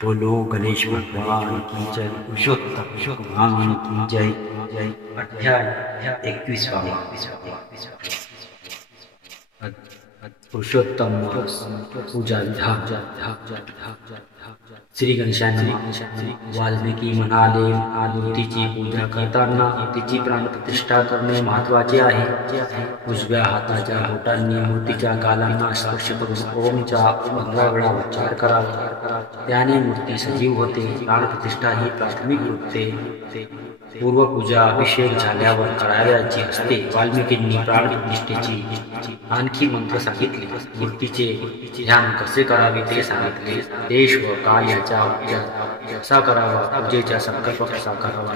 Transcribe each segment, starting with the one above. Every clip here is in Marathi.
बोलो गणेश भगवान की जय। पुरुषोत्तम भगवान की जय। अध्याय 21। पुरुषोत्तम मास पूजा विधान। श्री गणेशाय नमः। वाल्मिकी म्हणाले, मूर्तीची पूजा करताना तिची प्राणप्रतिष्ठा करणे महत्त्वाचे आहे. उजव्या हाताच्या बोटांनी मूर्तीच्या गालांना स्पर्श करून ओमचा 15 वेळा उच्चार करावा. त्याने मूर्ती सजीव होते. प्राणप्रतिष्ठा ही प्राथमिक कृत्ये पूर्वपूजा अभिषेक झाल्यावर करावयाची असते. वाल्मिकींनी प्राणप्रतिष्ठेची आणखी मंत्र सांगितले. मूर्तीचे ध्यान कसे करावे ते सांगितले. देश व काल याचा उच्चार कसा करावा, पूजेचा संकल्प कसा करावा,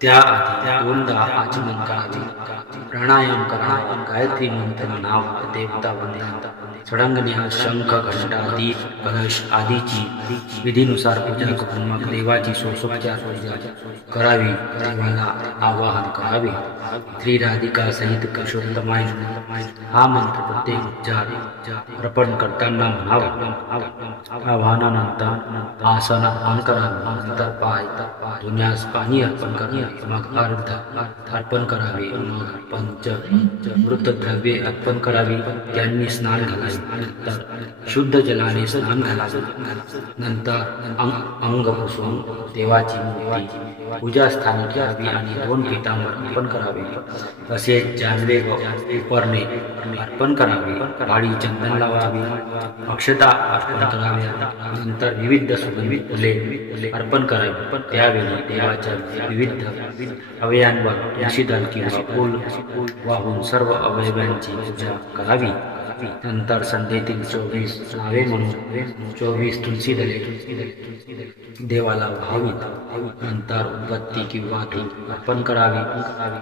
त्याआधी 2दा आचमन करावे, प्राणायाम करावा, गायत्री मंत्र म्हणावा, देवता वंदन, सडंगण्या, शंख, घंटा, दीप, कलश आदीची विधीनुसार पूजा करून मग देवाची षोडशोपचार पूजा करावी. देवाला आवाहन करावे. श्री राधिका सहित पुरुषोत्तमाय हा मंत्र प्रत्येक उच्चार अर्पण करताना म्हणावा. आवाहनानंतर आसन अर्पण करावे. नंतर पाय धुण्यास पाणी अर्पण करावे. मग अर्पण करावे. मग पंचमृत द्रव्ये अर्पण करावी. त्यांनी स्नान घालावे. नंतर शुद्ध जलाने स्नान घालावे. नंतर अंग पुसून देवाची मूर्ती पूजास्थानी ठेवावी आणि 2 पितांबर अर्पण करावे. तसेच जानवे व उपरणे अर्पण करावे. काळी चंदन लावावे. अक्षता अर्पण कराव्या. नंतर विविध सुगंधी फुले अर्पण करावी. त्यावेळी देवाच्या विविध अवयवांवर तुळशी दल किंवा फूल वाहून सर्व अवयवांची पूजा करावी. नंतर संध्येतील 24 नावे म्हणून 24 तुलसी दले देवाला व्हावीत. नंतर उदबत्ती किंवा धूप अर्पण करावी.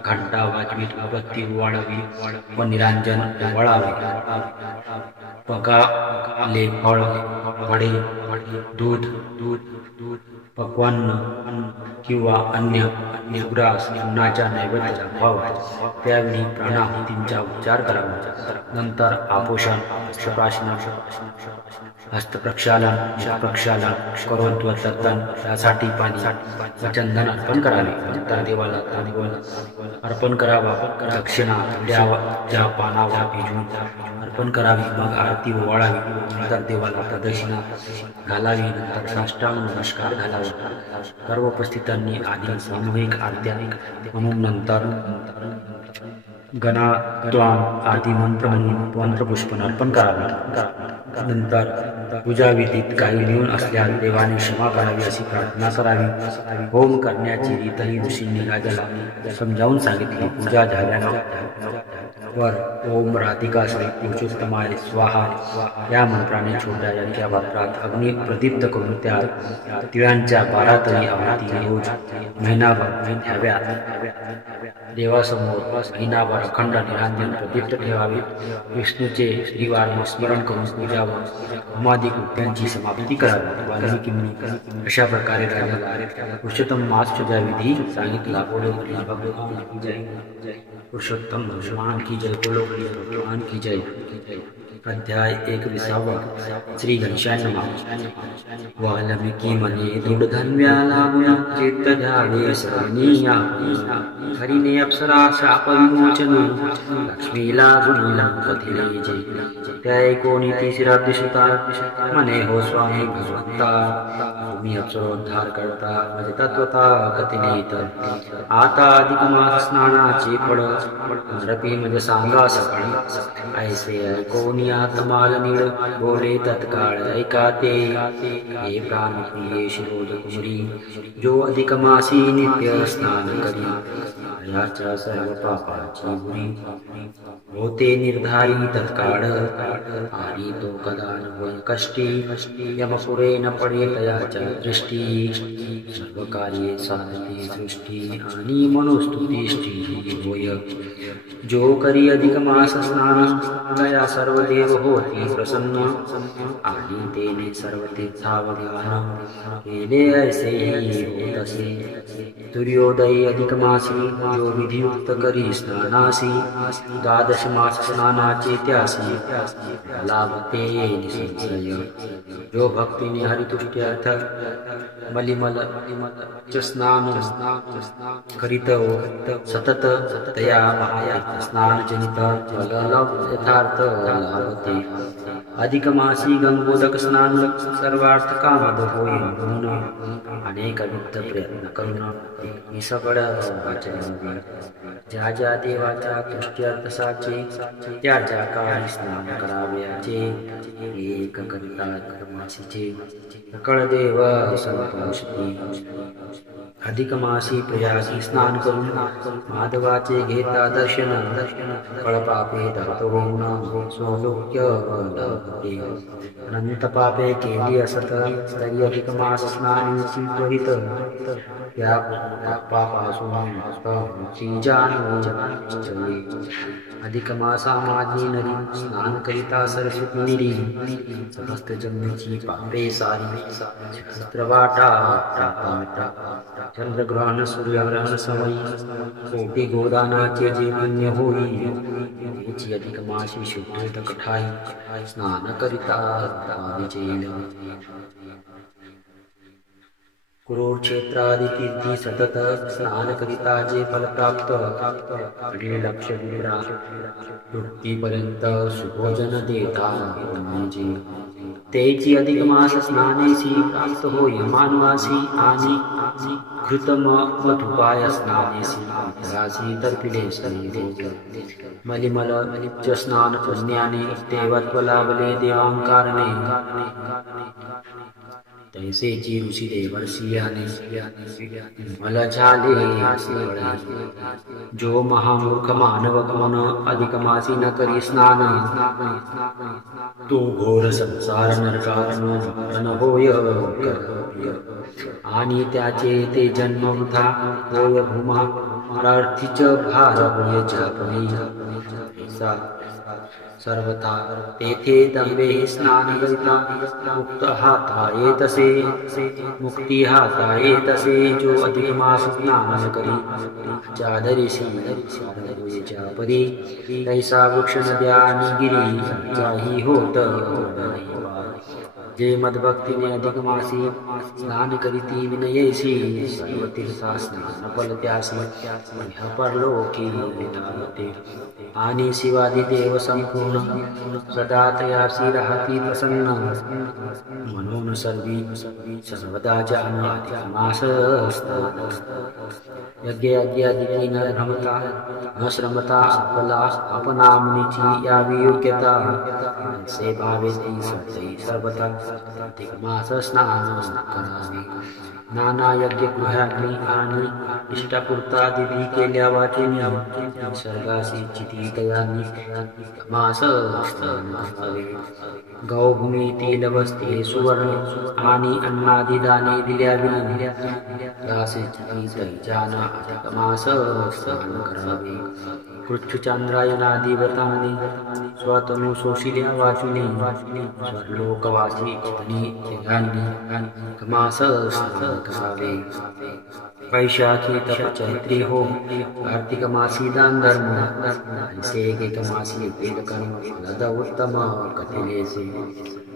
घंटा वाजवीत उदबत्ती ओवाळावी व निरांजन ओवाळावे. पगाले फळे, दूध, पक्वान्न किंवा अन्य ग्रास अन्नाच्या नैवेद्य दाखवावा. त्यावेळी प्राणाहुतींचा उच्चार करावा. नंतर आपोषण, प्रश्न, हस्तप्रक्षालन, प्रक्षालन करून त्वचर्तन यासाठी पाणी चंदन अर्पण करावे. नंतर देवाला अर्पण करावा. दक्षिणा त्या पानावर भिजवून अर्पण करावी. मग आरती ओवाळावी. नंतर देवाला प्रदक्षिणा घालावी. नंतर साष्टांग नमस्कार घालावा. सर्व उपस्थितांनी आधी सामूहिक आरत्या म्हणून नंतर गणात्वाम आदी मंत्र म्हणून मंत्रपुष्पन अर्पण करावे. नंतर पूजाविधीत काही न्यून असल्यास देवाने क्षमा करावी अशी प्रार्थना करावी. होम करण्याची रीतही ऋषींनी राजाला समजावून सांगितली. पूजा झाल्यावर ओम राधिका श्री पुरुषोत्तमाय स्वाहा या मंत्राने छोट्या यांच्या पात्रात अग्नी प्रदीप्त करून त्या तिळांच्या 12 तरी आहुती रोज महिनाभर द्याव्यात. देवासमोर महिनाभर अखंड निरांजन प्रदीप्त ठेवावे. विष्णूचे श्रीवार स्मरण करून पूजा व होमादी कृत्यांची समाप्ती करावी. वाल्मिकींनी अशा प्रकारे राजाला पुरुषोत्तम मास पूजाविधी सांगितला. बोलो गणेश भगवान की जय. पुरुषोत्तम भगवान की जय. बोलो गणेश भगवान की जय. अध्याय 21. श्री गणेशाय नमः. वाल्मिकी म्हणे, दृढधन्व्याला चित्त द्यावे सरणीया. हरिने अप्सरा शाप विमोचन, लक्ष्मीला जुनीला कथिले जय. त्या ऐकोनी तिसरा दिसता म्हणे, हो स्वामी भगवंता, तुम्ही अप्सरोद्धार करता म्हणजे तत्वता कथिलेत. आता अधिक मास स्नानाचे फळ रपी म्हणजे सांगा सकाळी. ऐसे ऐकोनी आत्माल नीळ बोले तत्काळ ऐका ते. हे प्राणप्रिये शिरोद कुमरी, जो अधिक मासी नित्य स्नान करी, याच्या सर्व पापाची बुरी होते निर्धारी तत्काळ. आणि तो कदा न कष्टी, यमपुरे न पडे तयाच्या दृष्टी. सर्व कार्ये साधते सृष्टी आणि मनुस्तुतिष्ठी होय. जो करी अधिक मास स्नान तया सर्व देव होती प्रसन्न आणि तेने सर्व तीर्थावधान केले ऐसेही होत असे सूर्योदय अधिक मासी जो विधियुक्त करी स्नानासी द्वादश मास स्नानाचे त्यासी लाभते निसंशय जो भक्तीने हरितुष्ट्यर्थ मलिमल च स्नान करीत सतत तया महातीर्थ स्नान जनित यथार्थ लाभते अधिक मासी गंगोदक स्नान सर्वार्थ कामद होय म्हणून अनेक विविध प्रयत्न करून ही सगळ वाचन ज्या ज्या देवाच्या तुष्ट्यर्थाचे त्या ज्या काळी स्नान करावयाचे एक करिता कर्मासीचे सकळ देव संतोषती अधिक मासी प्रयासी स्नान करून माधवाचे घेता दर्शन फळपापे धरत होऊन स्वलोक्य लाभते अनंत पापे केली असत तरी अधिक मास स्नानाची त्वरित त्या पापापासून मुक्ती जाणवी अधिक मासा माझी नरी स्नान करिता सरस्वती निरी समस्त जन्मीची पापे सारी सहस्त्रवाटा चंद्रग्रहण सूर्यग्रहण समयी कोटी गोदानाचे जे पुण्य होई त्याची अधिक मासी शुद्ध कठाई स्नान करिता विजयी कुरुक्षेत्रादि कीर्ती सतत स्नान करिता जे फल प्राप्त अडील लक्ष विरा तृप्तीपर्यंत सुभोजन देता म्हणजे तेची अधिक मास स्नानेसी प्राप्त होय मानवासी आणि कृतम मधुपाय स्नानेसी रासी तर्पिले मलिमल च स्नान पुण्याने देवत्व लाभले देवांकारणे तैसेची ऋषी देवर्षियाने मला झाले जो महामूर्ख मानव कोण अधिक मासी न करी स्नान तो घोर संसार नरकारण होय आणि त्याचे ते जन्म वृथा होय भूमा प्रार्थीच भार होय जापणी सर्वथा तेथे दंबे स्नान करिता मुक्त हाता येतसे मुक्ती हाता येतसे जो अधिक मास स्नान करी चादरीशी परी तैसा वृक्ष नद्या आणि गिरी जाही होत जे मदभक्तीने अधिक मासी स्नान करीती विनयेसी सर्व तीर्था स्नान फल त्यासी परलोकी लाभते आणि शिवादी देव संपूर्ण सदा तयासी राहती प्रसन्न म्हणून सर्वदा जान अधिक मास यज्ञ यज्ञादिकी न भ्रमता न श्रमता आपला अपनामनीची यावी योग्यता से भावेती सत्य सर्वता अधिक मास स्नान करावे नाना यज्ञ गृहाग्नी आणि इष्टापुरता दिवी केल्या वाचेनी निसर्गाशी चिती तयानी मास स्नान करावे गौभूमीतील वस्त्रे सुवर्ण आणि अन्नादी दाने दिल्याविना यासे चिती तैजाना अधिक मास स्नान करावे पृथ्वीचांद्रायणादी व्रताने स्वतनु शोषिल्या वाचुनी स्वर्लोकवासी चितनी मास स्नान करावे वैशाखी तप चैत्री हो कार्तिक मासी दान धर्म एक मासी वेद कर्म फलद उत्तम कथिलेसे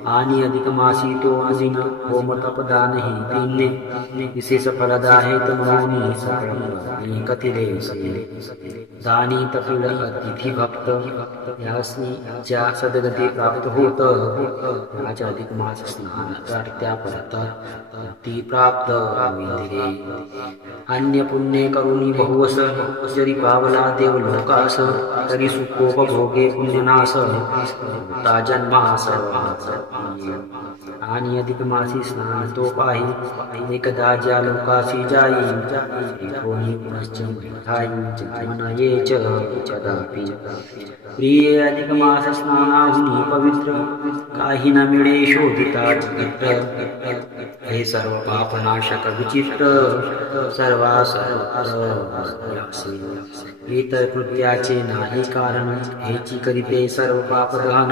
आणि अधिक मासी तो अजिन होम तपदान ही तीनने विशेष फलद आहेत म्हणून कथिलेसे दानी तपिल अतिथी भक्त यासी ज्या सद्गती प्राप्त होत त्याच्या अधिक मास स्नान त्या परत ती प्राप्त विधिरे अन्य पुण्य करुणी बहुवस जरी पावला देव लोकास तरी सुखोपभोगे पुण्यनाश जन्मास आणि अधिक मासी स्नान तो पाही एकदा ज्या लोकाशी जाई कोणी पुनश्च थाई मन येच कदापि प्रिय अधिक मास स्नानाहुनी पवित्र काही न मिळे शोधिता जगत हे सर्व पापनाशक विचित्र सर्वास इतर कृत्याचे नाही कारण हेची करीते सर्व पाप दहन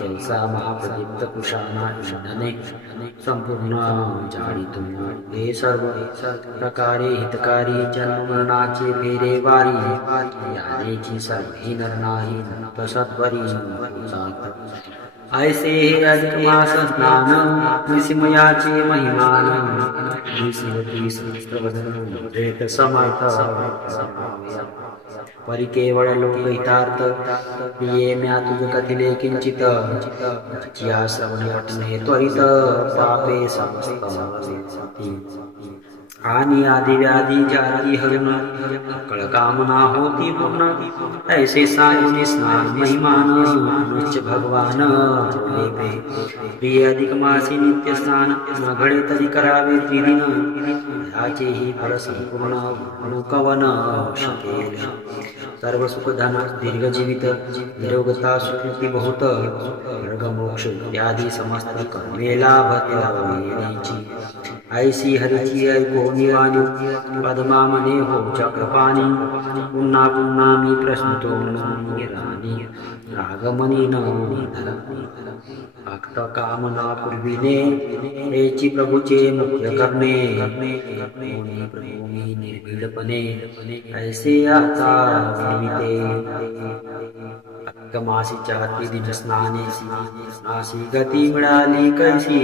तैसा महाप्रदीप्त कुशाना इंधने संपूर्ण जाळीतून हे सर्व प्रकारे हितकारी जन्म मरणाचे फेरे वारी यानेची सर्व ही नर नाही तसत्वरी ऐसे हे अधिक मास स्नान निसिमयाचे महिमान निसिवती सहस्त्रवदन रेत समर्थ परी केवळ लोकहितार्थ प्रिये म्या तुझ कथिले किंचित या श्रवण पठणे त्वरित पापे समस्त आणि आदि व्याधी जाती हरुण कळकामना होती पूर्ण ऐसे सायुने स्नान महिमान मनुष्य भगवान प्रिय अधिक मासी नित्य स्नान न घडे तरी करावे त्रिदिन ह्याचेही फळ संपूर्ण अनुकवन शकेल सर्व सुखधन दीर्घ जीवित निरोगता सुकृती बहुत वर्ग मोक्ष इत्यादी समस्त कर्मे लाभते ऐसी हरिची ऐकोनी वाणी पद्मा मने हो चक्रपाणी पुन्हा पुन्हा मी प्रश्नतो राणी रागमनी न भक्त कामना पूर्वीने हेची प्रभूचे मुख्य करणे प्रभू मी निर्भीडपणे ऐसे आता मासीच्या दिन स्नानेसी नासी गती मिळाली कैसी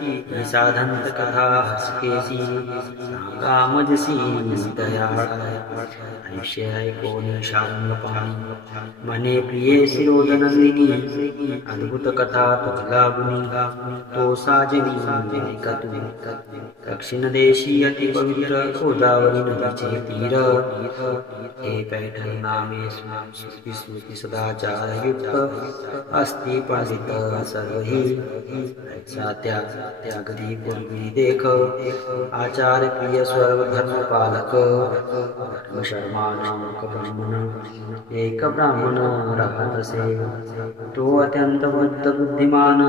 ही साधंत कथा हसकेसी कामजसी दयाळ आयुष्य ऐकोन शांग पाणी मने प्रिये शिरोदनंदिनी अद्भुत कथा तुझला गुणी तो साजनी कतू दक्षिण देशी अति पवित्र गोदावरी नदीचे तीर हे पैठण नामे स्मृती सदाचार युक्त अस्ति पालित सर्वही त्यागदी पूर्वी देख आचार प्रिय सर्व धर्म पालक धर्म शर्मानामक ब्राह्मण एक ब्राह्मण राहतसे तो अत्यंत वृद्ध बुद्धिमान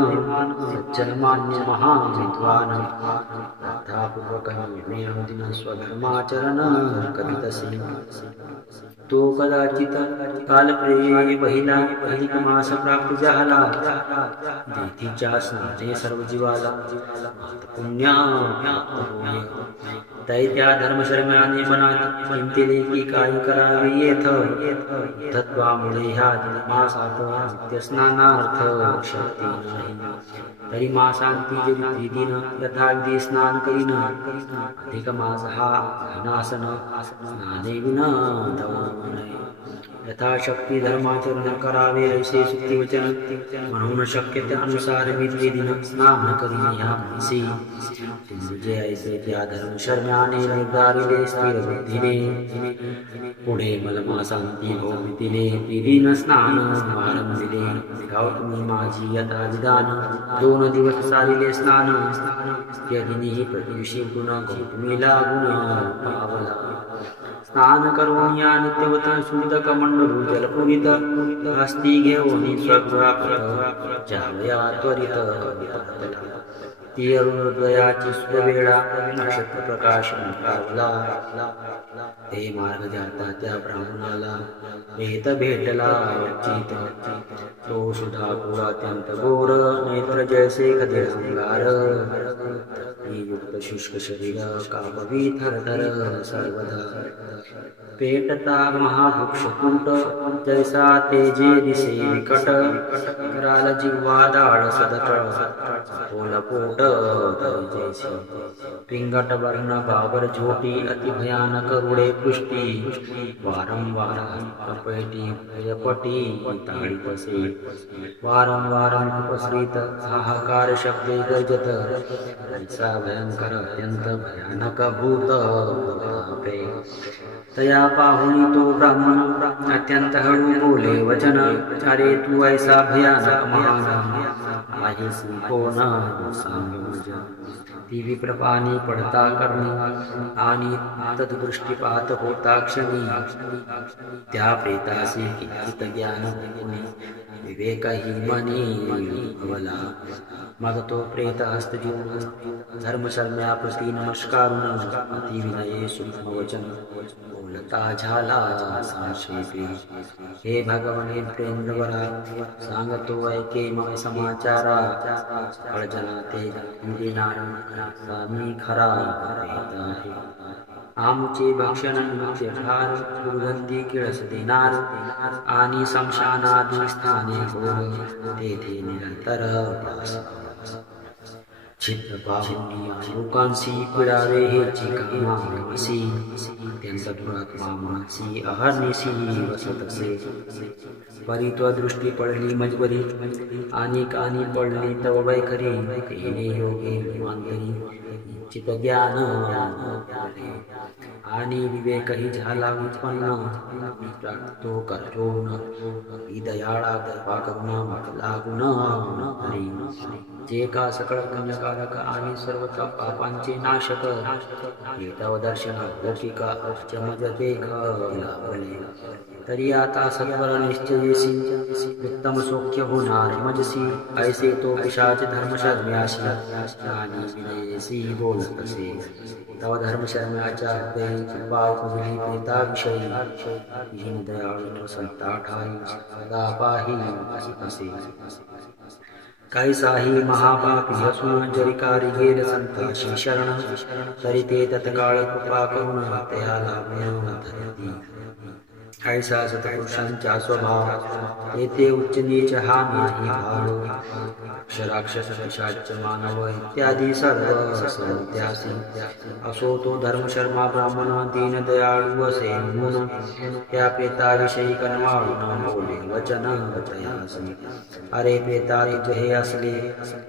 सज्जन मान्य महान विद्वान श्रद्धापूर्वक दिन स्वधर्माचरण करीतसे तो कदाचित कालप्रिये पहिला अधिक मास प्राप्त झाला देतीच्या स्नाने सर्व जीवाला पुण्या दैत्या धर्मशर्म्याने मनात चिंतिले की काय करावे येथ तत्वामुळे ह्या मासात नित्य स्नानार्थ शक्ती नाही तरी मासांती जरी दिन यथाविधी स्नान करीन अधिक मास हा विनाशन स्नाने विना यथाशक्ती धर्माचरण करावे ऐसे सुक्तिवचन म्हणून शक्य त्यानुसार मी दिन स्नान करीन ह्या म्हणसी जे ऐसे त्या धर्मशर्म्याने निर्धारिले स्थिर बुद्धीने पुढे मलमासांती भोगवितिले त्रिदिन स्नान आरंभिले गावतमी माझी यथा विधान 2 दिवस चालिले स्नान यदिनी प्रतिदिवशी गुण गौतमीला गुण पावला स्नान करून या नित्यवत शुद्ध कमंडलू जलपुरित हस्ती घेऊन स्वगृहात जावया त्वरित ती अरुणोदयाची सुवेळा नक्षत्र प्रकाश पावला ते मार्ग जाता त्या ब्राह्मणाला भेटला चित तो सुधा गोर अत्यंत गोर नेत्र जैसे कधी अंगार युक्त शुष्क शरीर कापवी थरथर सर्वदा पेटता महावृक्ष कुंट जैसा तेजे दिसे विकट कराल जिव्हा दाळ सदकळ पोलपोट जैसी पिंगट वर्ण बाबर झोटी अति भयानक रुडे पृष्टी वारंवार कपटी भयपटी ताळीतसे वारंवार उपसृत हाहाकार शब्दे गर्जत ऐसा भयंकर अत्यंत भयानक भूत तया पाहुनी तो ब्राह्मण अत्यंत हळू बोले वचन अरे तू ऐसा भयानक महान आहेसी कोण सांग मज ती विप्रपानी पडता करणी आणि तददृष्टीपात होता क्षणी त्या प्रेतासी किंचित ज्ञान होऊन विवेकही मनी अवला मग तो प्रेत हस्त जोडून धर्मशर्म्याप्रती नमस्कारून अति विनये सूक्ष्म वचन बोलता झाला संक्षेपे हे भगवने प्रेंद्रवरा सांगतो ऐके मम समाचारा कळजना ते देणार स्वामी खरा प्रेत आहे आमचे भक्षण नित्य ठार दुर्गंधी किळस देणार आणि समशानादी स्थाने घोर तेथे निरंतर छिद्र पाहुणी लोकांशी पिळावे हेची कामासी त्यांचा दुरात्मा मानसी अहर्निशी वसत असे परित्व दृष्टी पडली मजबरी आणि कानी पडली तव वैखरी येणे योगे विमांतरी चित ज्ञान आणि विवेकही झाला उत्पन्न तो करजोन दयाळा कृपा करुणा लागून हरी जे का सकळ पुण्यकारक आणि सर्व पापांचे नाशक हे तव दर्शन लौकिका चमज देख लाभले तरी आता सत्वर निश्चयेसी उत्तम सौख्य होणार मजसी ऐसे तो पिशाच धर्मशर्म्याशी आणि विनयेसी बोलत असे तव धर्मशर्म्याच्या हृदयी कृपा उपजली प्रेताविषयी दीन दयाळू संता ठाई सदा पाही असे कैसाही महापापी असून जरिकारी गेल संताशी शरण तरी ते तत्काळ कृपा करून त्या लाभून धरती कैसा सत्पुरुषांचा स्वभाव येथे उच्च नीच हा नाही भाव राक्षस पिशाच मानव इत्यादी सर्व त्यासी असो तो धर्मशर्मा ब्राह्मण दीन दयाळू असे म्हणून त्या प्रेताविषयी कनवाळून बोले वचन तयासी अरे प्रेता तुझे हे असले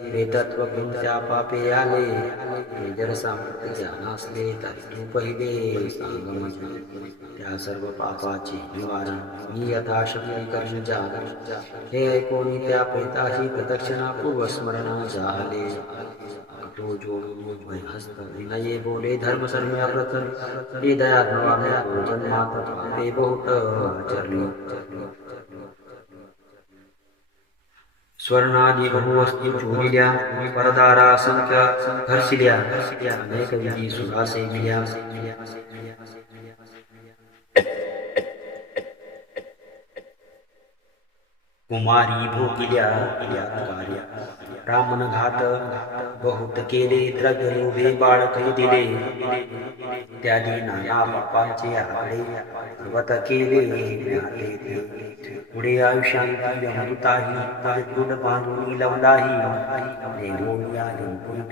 प्रेतत्व कोणत्या पापे आले हे जर सांगत ज्ञान असले तर तू पहिले सांग म्हणजे त्या सर्व पापाचे निवारण मी यथाशक्ती कर्ण जागा हे ऐकून त्या प्रेताशी प्रदक्षिणा पूर्वस्मरण झाले तो जोडून हस्त विनये बोले धर्मसर्म्या प्रथम हे दयात्माने जन्मात ते बहुत आचरले स्वर्णादी बहुवस्तू चोरिल्या परदारा असंख्य हर्षिल्या अनेक विधी सुरासे मिल्या कुमारी भोगिल्या कार्य ब्राह्मण घात बहुत केले द्रव्य लोभे बाळकही दिले त्यादी नाना पापांचे आकडे सर्वत केले पुढे आयुष्यात अमृताही दृढ बांधून लवलाही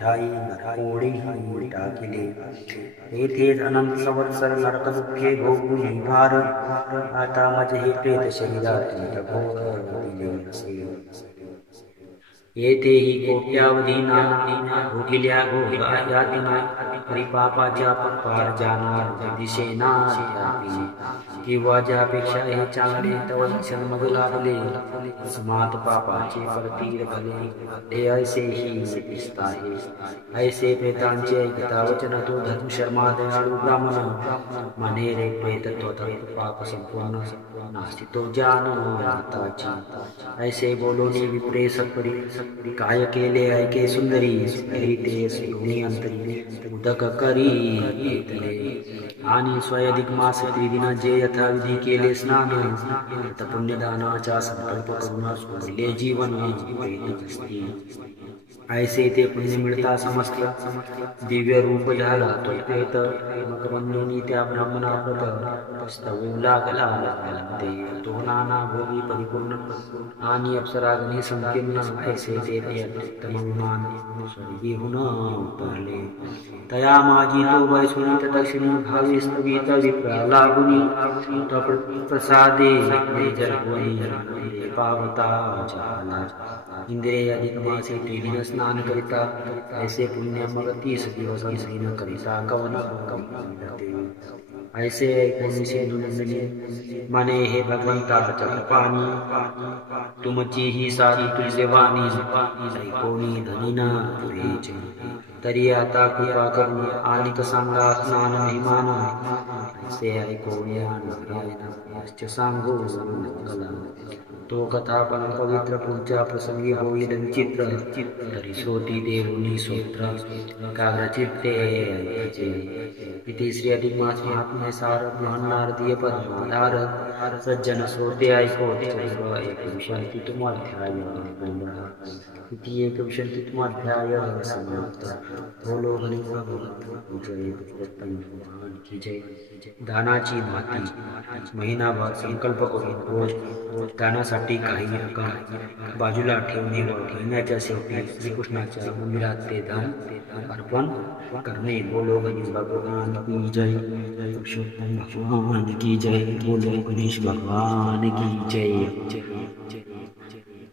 ठाई नरकोडीही टाकिले तेथेच अनंत संवत्सर नरक दुःखे भोगून भार आता माझे हे प्रेत शरीरात घोर येथेही कोट्यावधी नाना भोगिल्या यातना परिपापाच्या पार जाणार दिसेना किंवा ज्यापेक्षा हे चांगले तव दर्शन मग लाभले स्मात पापाचे परतीर भले हे ऐसेही दिसताहे ऐसे प्रेतांचे ऐकता वचन तो धर्मशर्मा दयाळू ब्राह्मण म्हणे रे प्रेतत्व पाप संपूर्ण नास्ति तो जान आताची ऐसे बोलोनी विप्रे सत्परी काय केले ऐके सुंदरी ते सुगुणी अंतरी उदक करी आणि स्वयधिक मास त्रिदिना जे यथाविधी केले स्नान पुण्यदानाचा संकल्प करून सोडले जीवन ऐसे ते पुण्य मिळता समस्त दिव्य रूप झाला तो प्रेत मग बंधुनी त्या ब्राह्मणाप्रत स्तवू लागला ते तो नाना भोगी परिपूर्ण आणि अप्सरागणी संकीर्ण ऐसे ते अत्युत्तम स्वर्गीहून उतरले तया माझी तो वैसुनित दक्षिणी भावी स्थगित विप्रा लागुनी प्रसादे जलगुणी पावता झाला इंद्रिय अधिक मासे त्रिदिन स्नान करिता ऐसे पुण्य मग 30 दिवस स्नान करिता कवन ऐसे ऐकून सिंधू नंदिनी माने हे भगवंताच्या कृपानी तुमची ही साधी तुझे वाणी ऐकोनी धनिना पुरेचे तरी आता कृपा करून आणि सांगा स्नान महिमान ऐसे ऐकोनी नारायणाच सांगू मंगला तो कथा पण पवित्र पुढच्या प्रसंगी होईल विचित्र तरी श्रोती देवनी सूत्र काग्रचित्ते इति श्री अधिक मास महात्म्य सार ब्रह्मणार्दीय पद्माधार सज्जन श्रोते ऐको एकविंशतितमोऽध्याय इति एकविंशतितमोऽध्याय समाप्त बोलो हरि जय भगवान की जय दानाची माती महिनाभर संकल्प करून रोज दानासाठी काही रक्कम बाजूला ठेवणे व ठेवण्याच्या शेवटी श्रीकृष्णाच्या मंदिरात ते दान अर्पण करणे बोलो गणेश भगवान की जय पुरुषोत्तम भगवान की जय बोलो गणेश भगवान की जय जय जय जय